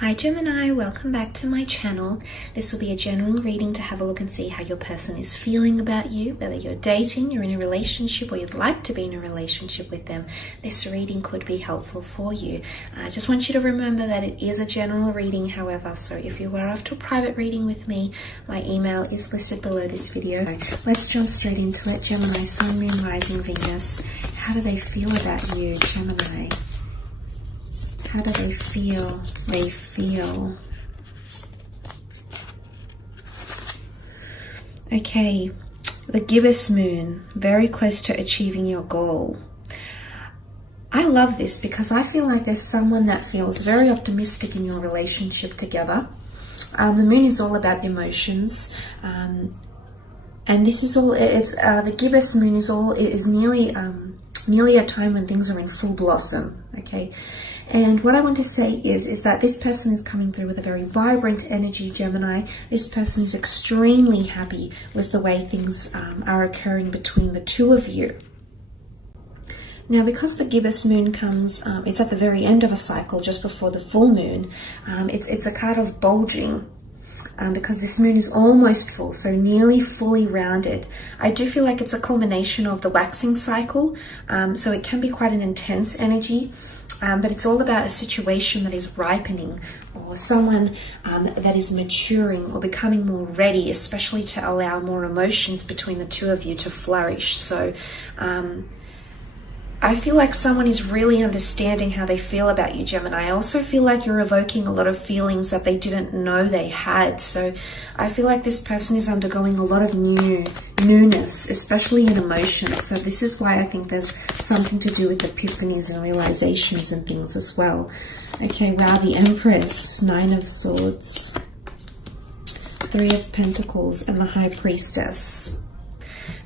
Hi Gemini, welcome back to my channel. This will be a general reading to have a look and see how your person is feeling about you, whether you're dating, you're in a relationship, or you'd like to be in a relationship with them. This reading could be helpful for you. I just want you to remember that it is a general reading, however, so if you are after a private reading with me, my email is listed below this video. Let's jump straight into it. Gemini, Sun, Moon, Rising, Venus. How do they feel about you, Gemini? How do they feel? They feel. Okay, the gibbous moon, very close to achieving your goal. I love this because I feel like there's someone that feels very optimistic in your relationship together. The moon is all about emotions. And this is all, the gibbous moon is nearly a time when things are in full blossom, okay? And what I want to say is that this person is coming through with a very vibrant energy, Gemini. This person is extremely happy with the way things are occurring between the two of you. Now, because the gibbous moon comes, it's at the very end of a cycle, just before the full moon, it's a card of bulging. Because this moon is almost full, so nearly fully rounded. I do feel like it's a culmination of the waxing cycle, so it can be quite an intense energy, but it's all about a situation that is ripening, or someone that is maturing or becoming more ready, especially to allow more emotions between the two of you to flourish. So I feel like someone is really understanding how they feel about you, Gemini. I also feel like you're evoking a lot of feelings that they didn't know they had. So I feel like this person is undergoing a lot of newness, especially in emotions. So this is why I think there's something to do with epiphanies and realizations and things as well. Okay, wow, the Empress, Nine of Swords, Three of Pentacles, and the High Priestess.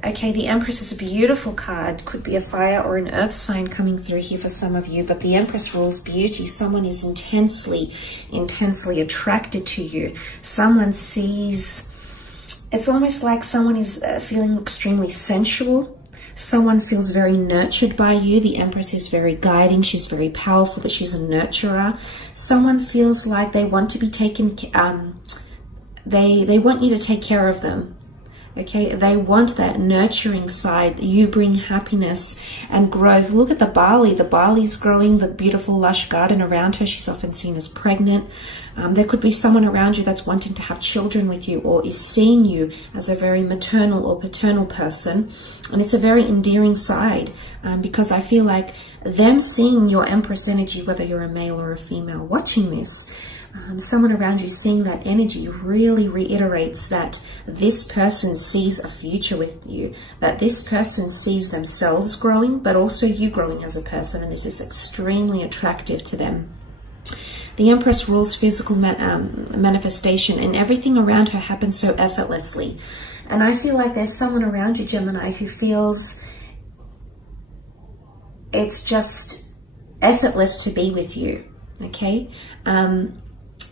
Okay, the Empress is a beautiful card. Could be a fire or an earth sign coming through here for some of you, but the Empress rules beauty. Someone is intensely attracted to you. Someone sees, it's almost like someone is feeling extremely sensual. Someone feels very nurtured by you. The Empress is very guiding. She's very powerful, but she's a nurturer. Someone feels like they want to be taken, they want you to take care of them. Okay, they want that nurturing side. You bring happiness and growth. Look at the barley. The barley's growing, the beautiful lush garden around her. She's often seen as pregnant. There could be someone around you that's wanting to have children with you, or is seeing you as a very maternal or paternal person. And it's a very endearing side, because I feel like them seeing your Empress energy, whether you're a male or a female watching this, someone around you seeing that energy really reiterates that this person sees a future with you, that this person sees themselves growing, but also you growing as a person, and this is extremely attractive to them. The Empress rules physical manifestation, and everything around her happens so effortlessly. And I feel like there's someone around you, Gemini, who feels it's just effortless to be with you, okay?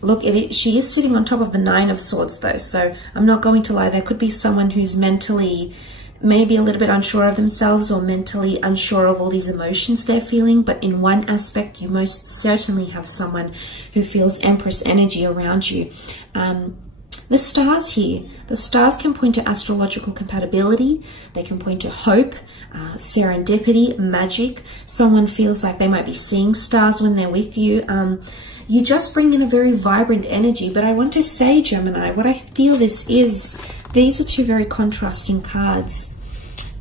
Look, she is sitting on top of the Nine of Swords though, so I'm not going to lie. There could be someone who's mentally maybe a little bit unsure of themselves, or mentally unsure of all these emotions they're feeling. But in one aspect, you most certainly have someone who feels Empress energy around you. The stars here, the stars can point to astrological compatibility. They can point to hope, serendipity, magic. Someone feels like they might be seeing stars when they're with you. You just bring in a very vibrant energy. But I want to say, Gemini, what I feel these are two very contrasting cards.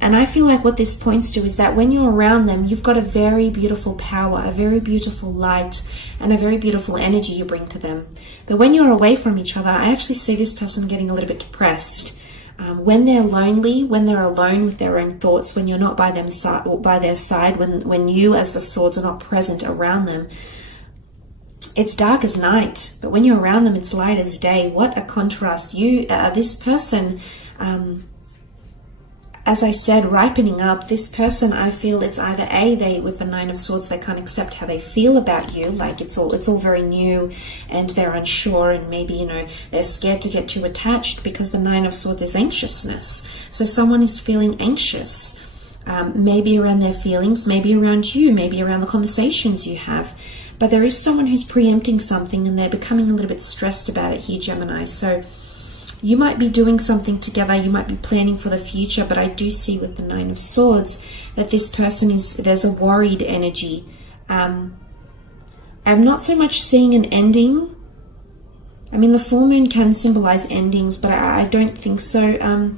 And I feel like what this points to is that when you're around them, you've got a very beautiful power, a very beautiful light, and a very beautiful energy you bring to them. But when you're away from each other, I actually see this person getting a little bit depressed. When they're lonely, when they're alone with their own thoughts, when you're not by their side, when you as the swords are not present around them, it's dark as night. But when you're around them, it's light as day. What a contrast. This person, as I said, ripening up. This person, I feel it's either they with the Nine of Swords, they can't accept how they feel about you, like it's all very new, and they're unsure, and maybe they're scared to get too attached, because the Nine of Swords is anxiousness. So someone is feeling anxious, maybe around their feelings, maybe around you, maybe around the conversations you have. but there is someone who's preempting something and they're becoming a little bit stressed about it here, Gemini. So you might be doing something together, you might be planning for the future, but I do see with the Nine of Swords that this person there's a worried energy. I'm not so much seeing an ending. I mean, the full moon can symbolize endings, but I don't think so.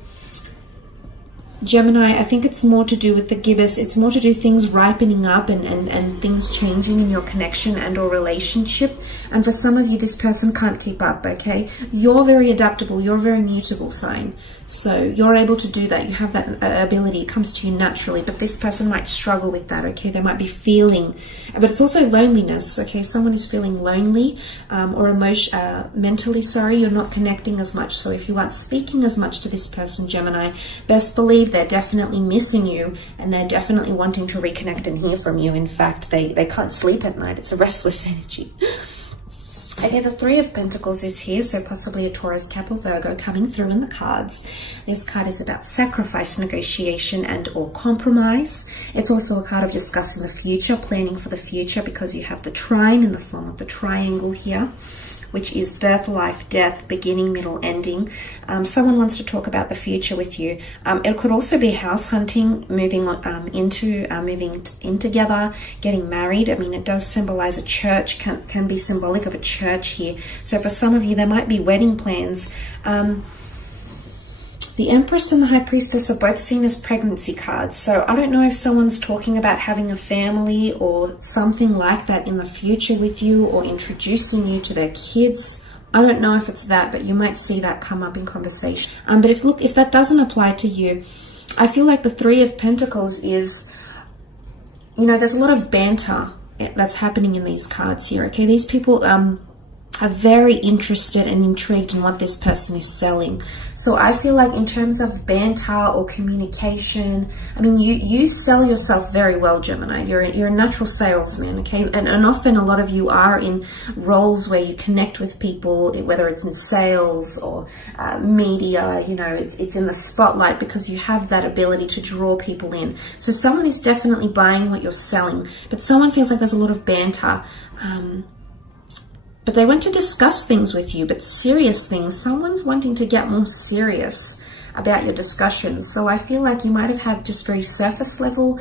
Gemini, I think it's more to do with the gibbous. It's more to do things ripening up and things changing in your connection and or relationship. And for some of you, this person can't keep up, okay? You're very adaptable. You're a very mutable sign. So you're able to do that. You have that ability. It comes to you naturally. But this person might struggle with that, okay? They might be feeling, but it's also loneliness, okay? Someone is feeling lonely or mentally, sorry, you're not connecting as much. So if you aren't speaking as much to this person, Gemini, best believe they're definitely missing you and they're definitely wanting to reconnect and hear from you. In fact, they can't sleep at night. It's a restless energy. Okay, the Three of Pentacles is here, so possibly a Taurus, Cap, or Virgo coming through in the cards. This card is about sacrifice, negotiation, and or compromise. It's also a card of discussing the future, planning for the future, because you have the trine in the form of the triangle here, which is birth, life, death, beginning, middle, ending. Someone wants to talk about the future with you. It could also be house hunting, moving in together, getting married. I mean, it does symbolize a church, can be symbolic of a church here. So for some of you, there might be wedding plans. The Empress and the High Priestess are both seen as pregnancy cards. So I don't know if someone's talking about having a family or something like that in the future with you, or introducing you to their kids. I don't know if it's that, but you might see that come up in conversation. But if that doesn't apply to you, I feel like the Three of Pentacles is, there's a lot of banter that's happening in these cards here, okay? These people are very interested and intrigued in what this person is selling. So I feel like in terms of banter or communication, I mean, you sell yourself very well, Gemini. You're a natural salesman, okay? And often a lot of you are in roles where you connect with people, whether it's in sales or media, it's in the spotlight because you have that ability to draw people in. So someone is definitely buying what you're selling, but someone feels like there's a lot of banter. But they want to discuss things with you, but serious things. Someone's wanting to get more serious about your discussions. So I feel like you might have had just very surface level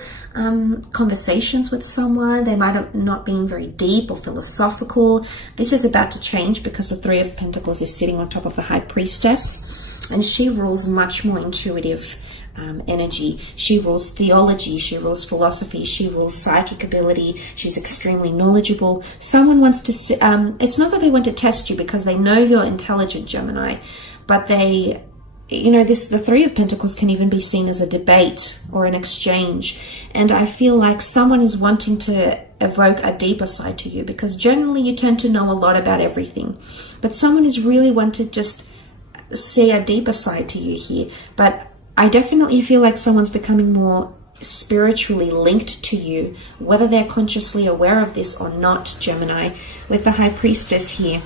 conversations with someone. They might have not been very deep or philosophical. This is about to change because the Three of Pentacles is sitting on top of the High Priestess, and she rules much more intuitive energy. She rules theology, she rules philosophy, she rules psychic ability. She's extremely knowledgeable. Someone wants to it's not that they want to test you because they know you're intelligent, Gemini, but the Three of Pentacles can even be seen as a debate or an exchange. And I feel like someone is wanting to evoke a deeper side to you, because generally you tend to know a lot about everything, but someone is really wanting to just see a deeper side to you here. But I definitely feel like someone's becoming more spiritually linked to you, whether they're consciously aware of this or not, Gemini. With the High Priestess here,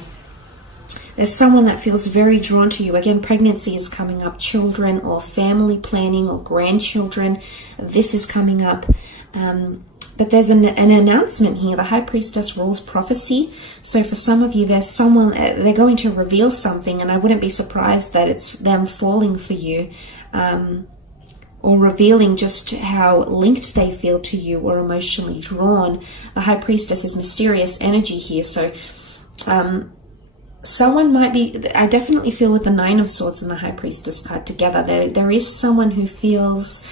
there's someone that feels very drawn to you. Again, pregnancy is coming up, children or family planning or grandchildren. This is coming up. But there's an announcement here. The High Priestess rules prophecy. So for some of you, there's someone, they're going to reveal something, and I wouldn't be surprised that it's them falling for you, or revealing just how linked they feel to you or emotionally drawn. The High Priestess is mysterious energy here. So someone might be, I definitely feel with the Nine of Swords and the High Priestess card together, there is someone who feels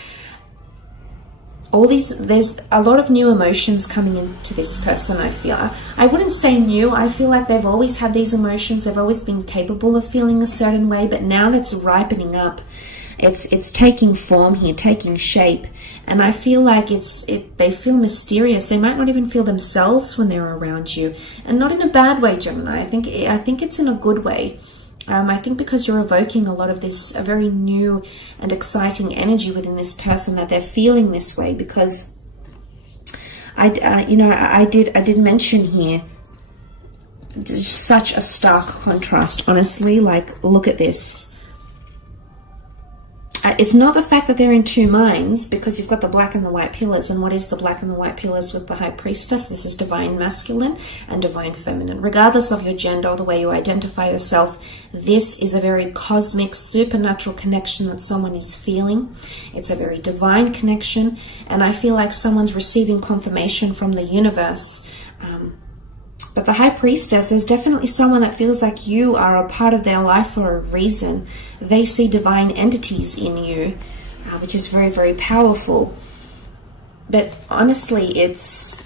there's a lot of new emotions coming into this person. I feel, I wouldn't say new, I feel like they've always had these emotions, they've always been capable of feeling a certain way, but now that's ripening up. It's taking form here, taking shape, and I feel like they feel mysterious. They might not even feel themselves when they're around you, and not in a bad way, Gemini. I think it's in a good way. I think because you're evoking a lot of this, a very new and exciting energy within this person, that they're feeling this way. Because I did mention here, such a stark contrast. Honestly, like, look at this. it's not the fact that they're in two minds, because you've got the black and the white pillars. And what is the black and the white pillars with the High Priestess? This is divine masculine and divine feminine. Regardless of your gender or the way you identify yourself, this is a very cosmic, supernatural connection that someone is feeling. It's a very divine connection, and I feel like someone's receiving confirmation from the universe. But the High Priestess, there's definitely someone that feels like you are a part of their life for a reason. They see divine entities in you, which is very, very powerful. But honestly, it's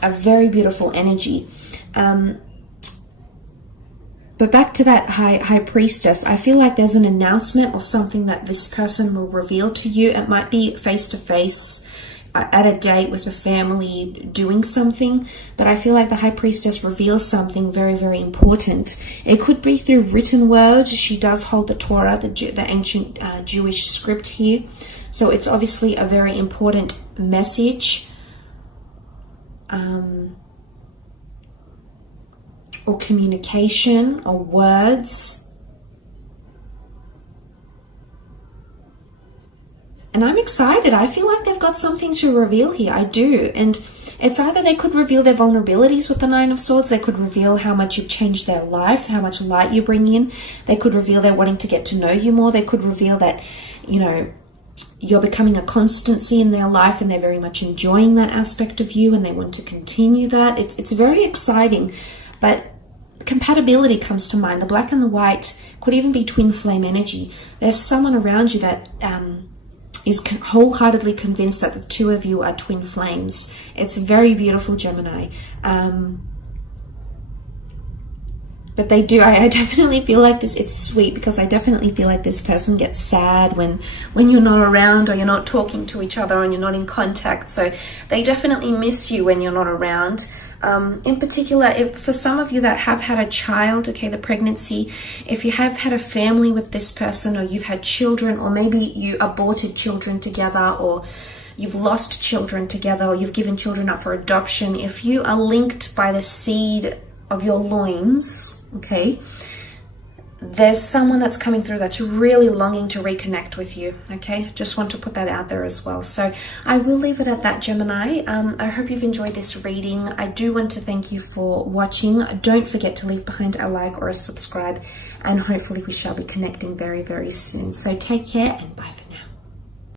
a very beautiful energy. But back to that High Priestess, I feel like there's an announcement or something that this person will reveal to you. It might be face-to-face, at a date with the family, doing something, but I feel like the High Priestess reveals something very, very important. It could be through written words. She does hold the Torah, the ancient Jewish script here, so it's obviously a very important message, or communication, or words. And I'm excited. I feel like they've got something to reveal here. I do. And it's either they could reveal their vulnerabilities with the Nine of Swords. They could reveal how much you've changed their life, how much light you bring in. They could reveal they're wanting to get to know you more. They could reveal that, you know, you're becoming a constancy in their life and they're very much enjoying that aspect of you and they want to continue that. It's very exciting. But compatibility comes to mind. The black and the white could even be twin flame energy. There's someone around you that is wholeheartedly convinced that the two of you are twin flames. It's very beautiful, Gemini. But they do, I definitely feel like this, it's sweet, because I definitely feel like this person gets sad when you're not around, or you're not talking to each other and you're not in contact. So they definitely miss you when you're not around. In particular, if for some of you that have had a child, okay, the pregnancy, if you have had a family with this person, or you've had children, or maybe you aborted children together, or you've lost children together, or you've given children up for adoption, if you are linked by the seed of your loins, okay, there's someone that's coming through that's really longing to reconnect with you, okay? Just want to put that out there as well. So I will leave it at that, Gemini. I hope you've enjoyed this reading. I do want to thank you for watching. Don't forget to leave behind a like or a subscribe, and hopefully we shall be connecting very, very soon. So take care, and bye for now.